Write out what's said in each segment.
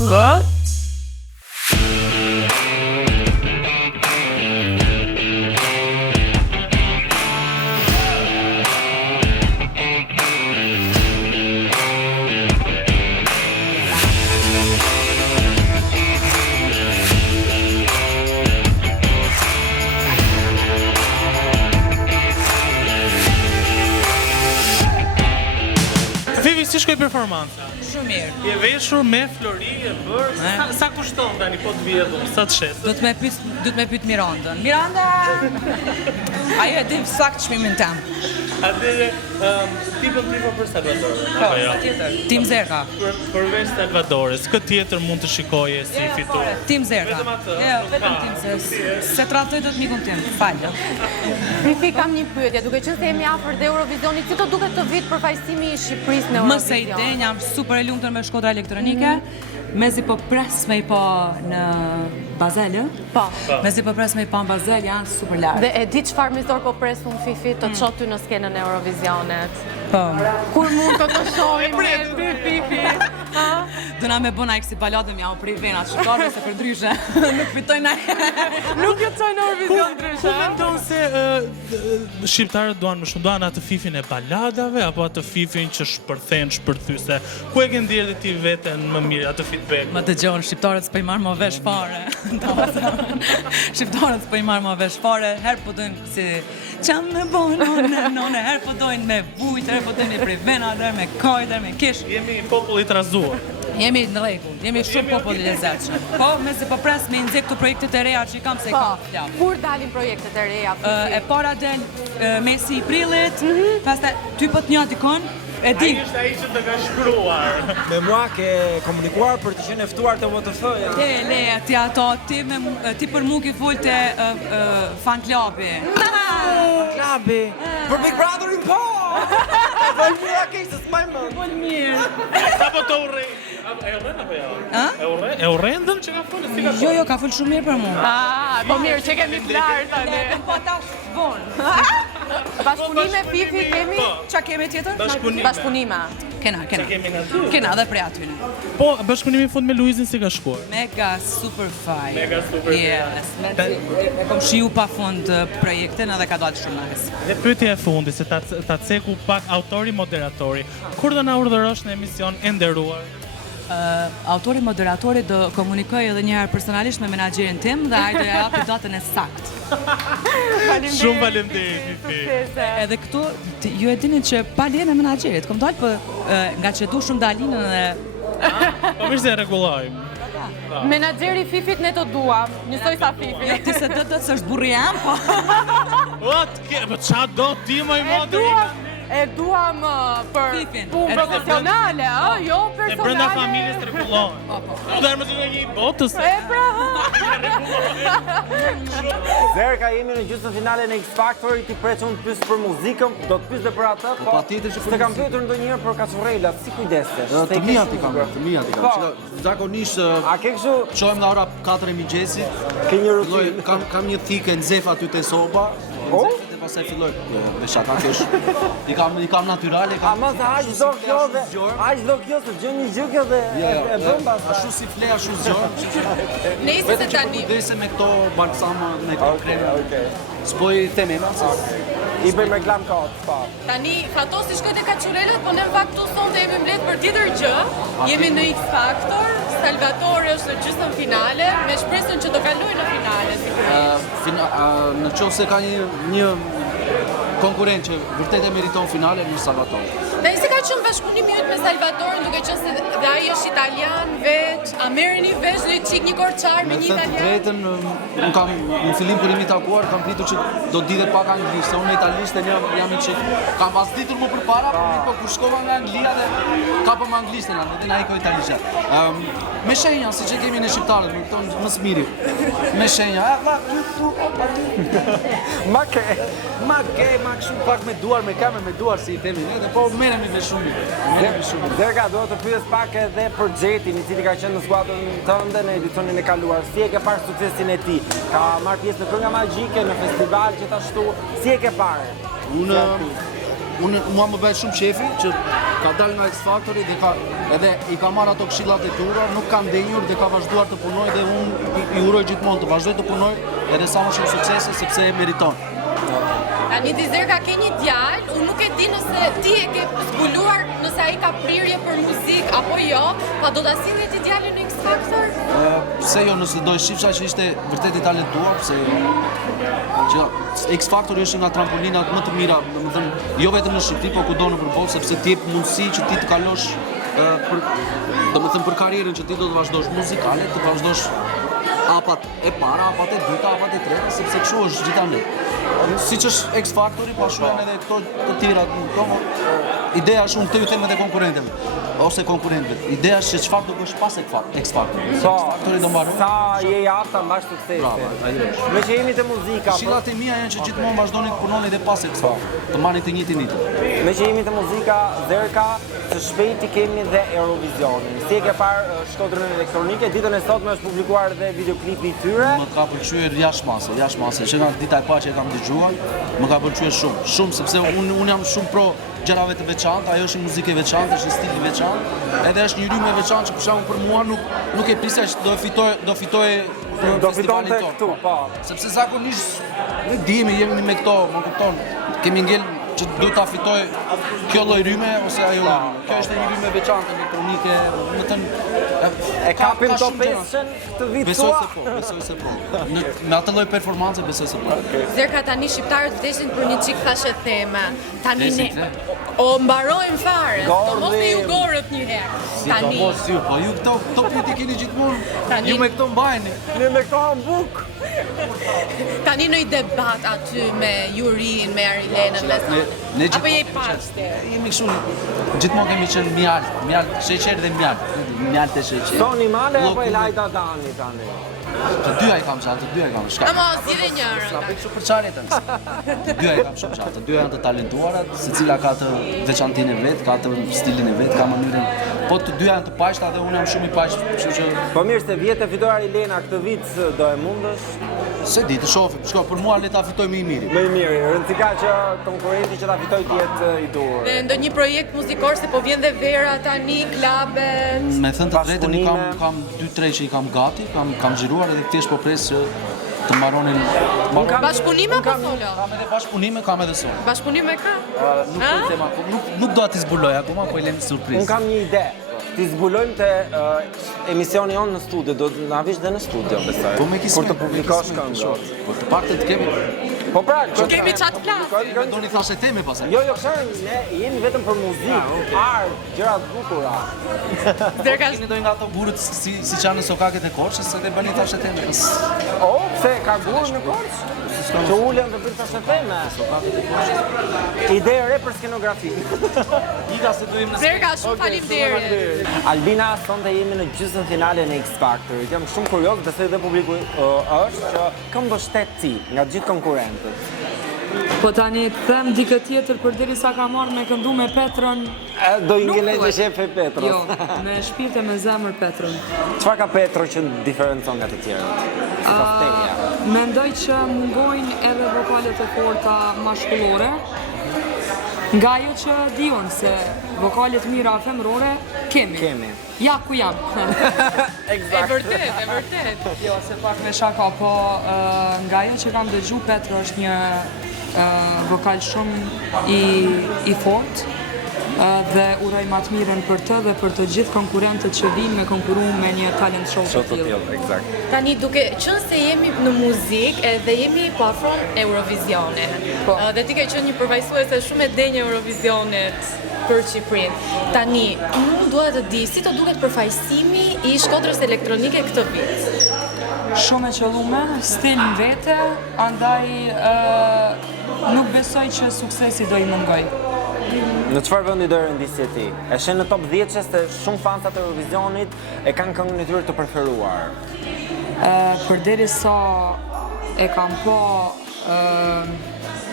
What? Vivi, si shkoj performanca? Shumë mirë. Je veshur me flori, e bërë. Sa kushton tani po të vjedhur, sa të shes? Do të me pyet Mirandën. Miranda! Ajo e di sakt çmimin tim. Atë ti po privo për Salvador. Po, patjetër. Tim Zerka. Përveç Salvadores, kë tjetër mund të shikoje si fitur? Tim Zerka. Vetëm atë? Jo, vetëm Tim Zerka. Se tradhtoj dot mikun tim. Falë. Fifi, kam një pyetje, duke qenë se jemi afër dhe Eurovisionit, si do duket të vit përfaqësimi i Shqipërisë në Më se Eurovision? ide, jam super e lumtur me Shkodra elektronike. Mezi po pres me i po në Bazel, Po. Mezi po pres me i pa në Bazel, janë super lartë. Dhe e di çfarë mizor po pres unë Fifi të çot ty në skenën e Eurovisionet. Po. Kur mund të shohim ne Fifi? Do na me bëna kësi baladëm ja u prej venat shqiptarëve se për ndryshe nuk fitojnë Nuk jetojnë në Eurovision Ku ndryshe. mendon se shqiptarët duan më shumë, duan atë fifin e baladave apo atë fifin që shpërthen, shpërthyse? Ku e ke ndjerë dhe ti veten më mirë atë feedback? Më dëgjon, shqiptarët s'po i marrë më vesh fare. Shqiptarët s'po i marrë më vesh fare, herë po dojnë si çam me bonë, none, herë po dojnë me vujt, herë po dojnë me prej venat, herë me kajt, herë me kish. Jemi populli të razuar. Jemi në rregull, jemi shumë popull i lezetshëm. Po, mezi po pres me nxjerr këto projektet e reja që i kam se i kam flak. Kur dalin projektet e reja Fifi? E para del mesi i prillit, pastaj ty po të njoh dikon, e di. Ai është ai që të ka shkruar. Me mua ke komunikuar për të qenë e ftuar të WTF-ja. Le, ti ato, ti për mu ki full të fan klubi. Klabi. Për Big Brotherin po! Po mira ke se s'maj më. Po mirë. Sa po të urrej? E urren apo jo? E urrendën që ka folë si ka folë? Jo, ka full shumë mirë për mua. Po mirë, që kemi flarë tani. Po tash vonë. Bashkëpunime Fifi kemi? Qa kemi tjetër? Bashkëpunime. Kena. Kemi në aty. Kena dhe prej atyne. Po, bashkëpunimi fund me Luizin si ka shkuar? Mega super fire. Mega super fire. Yes. E kom shiju pa fund projektin edhe ka dalë shumë nice. Dhe pyetja e fundit, se ta ceku pak autori moderatori. Kur do na urdhërosh në emision e nderuar? Autori moderatori do komunikoj edhe njëherë personalisht me menaxherin tim dhe ai do ja japi datën e saktë. Shumë faleminderit Fifi. Edhe këtu ju e dini që pa lejen e menaxherit, kom dalë për nga që du shumë Dalinën dhe Po mirë se e rregullojmë. Menaxheri Fifit ne të duam, njësoj sa Fifi. ti se do s'është burri jam, po. Po ç'a do ti më i modër? E duam për Fifin. punë profesionale, jo personale. E brenda familjes rregullohen. Do të më thënë një botës. E pra. Zerka, jemi në gjysmën finale në X Factor, ti pres unë të pyes për muzikën, do të pyes edhe për atë, po. Patjetër që për Se kam pyetur ndonjëherë për kaçurrelat, si kujdesesh? Të mia ti kam, të mia ti kam. Po. Zakonisht A ke kështu? shohim nga ora 4 e mëngjesit. Ke një Filloj rutinë? kam një thikë nxef aty te soba. Oh? Dhe pastaj filloj me shaka kesh. I kam natyrale, A mos aq do kjo dhe aq do kjo se gjën një gjë kjo dhe e bën pastaj. Ashtu si fle, ashtu zgjon. Nëse Vetëm që tani kujdese me këto balsama, me këto kreme. S'poj themi ma se I bëjmë reklam kot, po. Tani Fatosi shkoi te kaçurelat, po ne në fakt tu sonte jemi mbledh për tjetër gjë. Jemi në X Factor, Salvatore është në gjysmën finale, me shpresën që do kalojë në finale sigurisht. në qoftë se ka një konkurrent që vërtet e meriton finale në Salvatore. Tani si ka qenë bashkëpunimi yt me Salvatoren, duke qenë se dhe ai është italian veç, a merrni vesh një çik një korçar me Me një thënë të italian? drejtën, unë kam në fillim kur jemi takuar, kam pritur që do ditet pak anglisht, se unë me italisht e jam i çik. Kam pas ditur më përpara, po kur shkova nga Anglia dhe kapëm anglishten atë, dhe na iko italisht. Me shenja, siç e kemi në shqiptarët, më kupton më së miri. Me shenja, ma kështu pak me duar, me kamë me duar si i themi ne, po merremi me shumë. Merremi shumë. Zerka, do të pyes pak edhe për Xhetin, i cili ka qenë në skuadrën tënde në edicionin e kaluar. Si e ke parë suksesin e tij? Ka marrë pjesë në kënga magjike, në festival gjithashtu. Si e ke parë? Unë mua më bëhet shumë qefi që ka dalë nga X Factori dhe edhe i ka marrë ato këshillat e tura, nuk ka ndenjur dhe ka vazhduar të punoj dhe unë i uroj gjithmonë të vazhdoj të punoj edhe sa më shumë suksese sepse e meriton. Tani ti Zerka ke një djalë, unë nuk e di nëse ti e ke zbuluar nëse ai ka prirje për muzikë apo jo, pa do ta sillje ti djalin në X Factor? Pse jo, nëse do e shifsha që ishte vërtet i talentuar, pse që X Factor është nga trampolinat më të mira, domethënë jo vetëm në Shqipëri, por kudo në botë, sepse ti jep mundësi që ti të kalosh domethënë për karrierën që ti do të vazhdosh muzikale, të vazhdosh hapat e para, hapat e dyta, hapat e treta, sepse kështu është gjithandaj. Siç është X Factori, pashuan edhe këto të tjera, ideja është unë këtë ju them edhe konkurrentëve ose konkurrentëve. Ideja është se çfarë do bësh pas X Factori. X Factori do mbaron. Sa je i aftë mbash suksesi. Bravo, ajo është. Me që jemi te muzika. Këshillat e mia janë që gjithmonë vazhdoni të punoni edhe pas X Factori, të marrni të njëjtin ritëm. Me që jemi te muzika, Zerka, së shpejti kemi dhe Eurovisionin. Si e ke parë Shkodrën elektronike, ditën e sotme është publikuar dhe videoklipi i tyre. Më ka pëlqyer jashtëmase, që nga dita e parë që e kam dëgjuar, më ka pëlqyer shumë sepse unë jam shumë pro gjërave të veçanta, ajo është muzikë e veçantë, është një stil i veçantë, edhe është një rrymë e veçantë që për shembull për mua nuk e prisja që do fitoj festivalin këtu, po. Sepse zakonisht ne dihemi, jemi me këto, më kupton, kemi ngel që do ta fitoj kjo lloj rrymë ose ajo rrymë. Kjo është një rrymë e veçantë elektronike, do të thënë e kapim top 5-ën këtë vit thua? Besoj se po. Me atë lloj performance besoj se po. Zerka, tani shqiptarët vdesin për një çik thashë theme. Tani ne mbarojmë fare. Do mos e ju gorët një herë. Tani. Po ju këto pyetje keni gjithmonë. Ju me këto mbajeni. Ne me këto buk. Tani në i debat aty me Jurin, me Arilenën, ne apo je paste? Jemi kështu, gjithmonë kemi qenë mjalt, sheqer dhe mjalt e sheqer. Soni Male apo Elajda Dani tani? Të dyja i kam qatë, të dyja i kam shka. Ama, si dhe njërën. Sa për kështu për qarje të nësë. Të dyja i kam shumë qatë, të dyja janë të talentuarat, secila ka të veçantin e vetë, ka të stilin e vetë, ka mënyrën. Po të dyja janë të pashta dhe unë jam shumë i pashtë, kështu që... Po mirë se vjetë e fitoj Arilena këtë vit do e mundësh? Se di, të shofim, shko, për mua le ta fitoj më i miri. Më i miri, rëndësika që konkurenti që ta fitoj t'jetë i durë. Dhe ndonjë projekt muzikor, se po vjen dhe vera tani, klabet... Me thënë të drejtën, kam 2-3 që i kam gati, kam xhiruar edhe thjesht po pres që të mbaronin... Bashkëpunime apo solo? Kam edhe bashkëpunime, kam edhe solo. Bashkëpunime ka? Nuk do t'i zbuloj akoma, po i lem surprizë. Unë kam një ide. Ti zbulojmë të emisioni jonë në studio, do të na vish dhe në studio, besoj. Po me kisme. Kur të publikosh këngët. Po të partë të kemi... Po pra, kemi qatë klasë. Doni thashe teme pasaj. Jo, këshërë, ne jemi vetëm për muzikë, art, gjëra të bukura. Keni dojnë nga ato burët si që janë në sokaket e Korçës, edhe bëni thashe teme. O, pse, ka burë në Korçë? Që ullën dhe bërë thashe teme. Ide e re për skenografi. Zerka, shumë faleminderit. Albina, sonte jemi në gjysmën finale në X Factorit. Jam shumë kurios, besoj dhe publiku është që këm do shtet ti nga gjithë konkurentët. Po tani të them dikë tjetër për deri sa ka marrë me këndu me Petrën. Do i ngelen që shefe Petros. Jo, me shpirt e me zemër Petrën. Çfarë ka Petro që diferencon nga të tjerët? Mendoj që mungojnë edhe vokalet e forta mashkullore. Nga ajo që dion se vokalet mira femrore kemi. Ja ku jam. E vërtet. Jo, se pak me shaka, po nga ajo që kam dëgju, Petro është një vokal shumë i fort dhe uroj më të mirën për të dhe për të gjithë konkurrentët që vinë me konkuru me një talent show të tillë. Tani duke qenë se jemi në muzikë edhe jemi po afron Eurovisionit. Dhe ti ke qenë një përfaqësuese shumë e denjë Eurovisionit për Shqipërinë. Tani, unë dua të di si të duket përfaqësimi i Shkodrës elektronike këtë vit. Shumë e qëllume, stil në vete, andaj nuk besoj që suksesi do i mungoj. Në çfarë vendi do rendisje ti? E shen në top 10 se shumë fansat e Eurovisionit e kanë këngën e tyre të preferuar. Përderi sa e kam po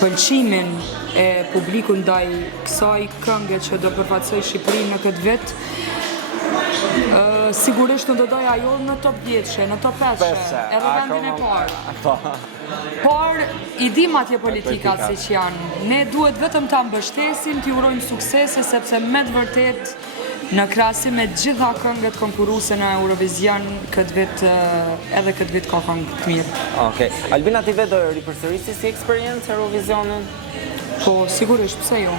pëlqimin e publikut ndaj kësaj këngë që do përfaqësoj Shqipërinë në këtë vit, Sigurisht në do doja jo në top 10, në top 5, edhe vendin e parë. Por, i dim atje politikat si që janë. Ne duhet vetëm ta mbështesim, t'i urojmë suksese, sepse me të vërtet, në krahasim me gjitha këngët konkurruese në Eurovision, edhe këtë vit ka këngë të mirë. Okej. Albina, ti vetë do ripërsërisi si eksperiencë Eurovisionin? Po, sigurisht, pse jo.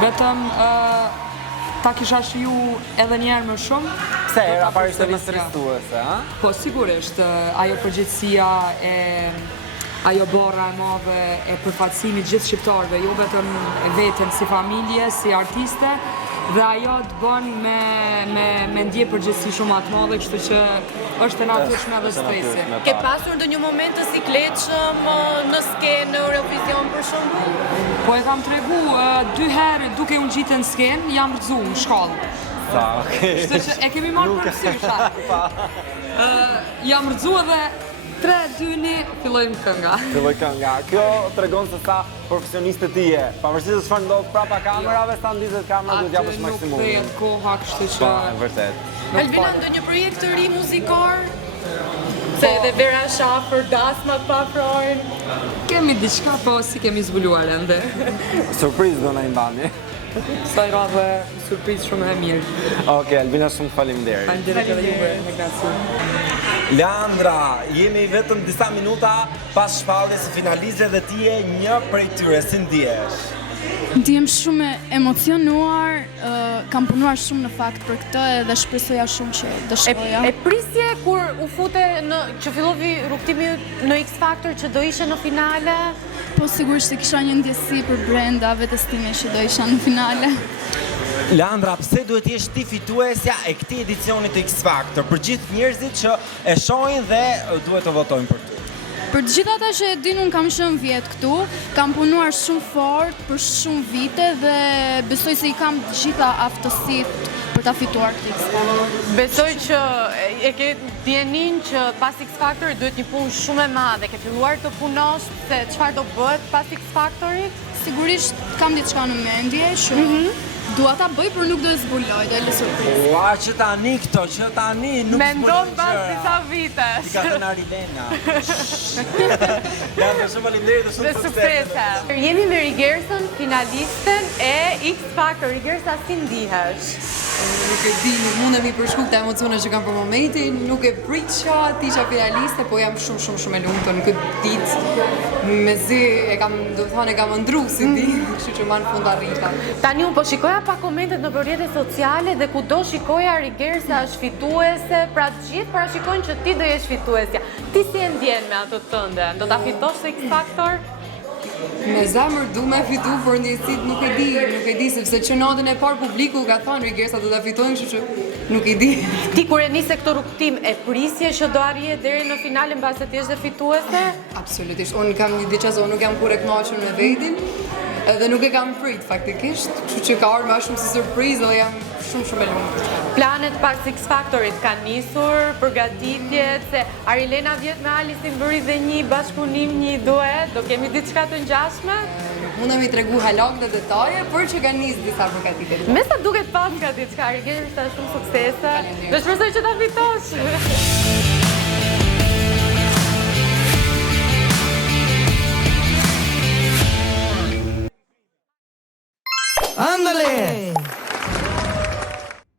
Vetëm ta kisha shiju edhe njerë më shumë. Pse, era parë ishte më stresuese, ha? Po, sigurisht, ajo përgjithësia ajo borra e madhe e përfaqësimit gjithë shqiptarëve, jo vetëm veten si familje, si artiste, dhe ajo të bën me ndje përgjithësi shumë atë madhe, kështu që është e natyrshme dhe stresi. Ke pasur ndonjë moment të sikletshëm në skenë në Eurovision për shembull? Po e kam tregu 2 herë duke u ngjitur në skenë, jam rrëzu në shkallë. Kështu që e kemi marrë përsysh. Jam rrëzu edhe 3-2-1 fillojmë kënga. Kjo tregon se sa profesioniste ti je. Pavarësisht se çfarë ndodh prapa kamerave, sa ndizet kamera duhet japësh maksimum. Atë nuk thehet koha, kështu që... Po, e vërtet. Albina, ndonjë projekt të ri muzikor? Se edhe Vera Shafër, Dasmat pafrojnë. Kemi diçka, po si kemi zbuluar ende. Surprizë do na i mbani. Sa i radhe surprizë shumë e mirë. Okej, Albina, shumë faleminderit. Faleminderit edhe juve, me graci. Leandra, jemi vetëm disa minuta pas shpalljes së finalistëve dhe ti je një prej tyre, si ndihesh? Ndihem shumë emocionuar, kam punuar shumë në fakt për këtë edhe shpresoja shumë që do shkoja. E prisje kur u fute që fillovi rrugtimi në X Factor që do ishe në finale? Po sigurisht se kisha një ndjesi për brenda vetes time që do isha në finale. Leandra, pse duhet jesh ti fituesja e këtij edicioni të X Factor për gjithë njerëzit që e shohin dhe duhet të votojnë për ty? Për të gjithë ata që e din, unë kam qenë vjet këtu, kam punuar shumë fort për shumë vite dhe besoj se i kam të gjitha aftësitë për ta fituar këtë X Factor. Besoj që e ke djenin që pas X Factorit duhet një punë shumë e madhe, ke filluar të punosh se çfarë do bëhet pas X Factorit? Sigurisht kam diçka në mendje, shumë. Dua ta bëj, por nuk do e zbuloj, do e lë surprizë. Ua, që tani këto, që tani nuk Mendon pas disa vite. Ti ka thënë Arilena. Ja, shumë faleminderit dhe shumë suksese. Jemi me Rigersën, finalisten e X Factor. Rigersa, si ndihesh? Nuk e di, nuk mundemi përshku këta emocione që kam për momentin, nuk e pritësha ti isha finaliste, po jam shumë e lumtur në këtë ditë. Mezi e kam ëndru si ti, kështu që ma në fund arrita. Tani unë po shikoja pa komentet në rrjetet sociale dhe kudo shikoja Rigersa është fituese, pra të gjithë parashikojnë që ti do jesh fituesja. Ti si e ndjen me ato tënde? Do ta fitosh se X Factor? Me zemër du me fitu, por ndjesit nuk e di, sepse që natën e parë publiku ka thonë Rigersa do ta fitojnë, kështu që nuk e di. Ti kur e nise këtë rrugtim, e prisje që do arrije deri në finale mbas se ti je fituese? Absolutisht, unë kam një diçka se unë nuk jam kur e kënaqur me vetin, edhe nuk e kam prit faktikisht, kështu që ka ardhur më shumë si surprizë dhe jam shumë e lumtur. Planet pas X Factorit kanë nisur, përgatitjet, se Arilena vjet me Alisin bëri dhe një bashkëpunim, një duet, do kemi diçka të ngjashme? Mundemi tregu halak dhe detaje, por që kanë nisë disa përgatitje. Me sa duket pas nga diçka, Rigersa, shumë suksese. Dhe shpresoj që ta fitosh.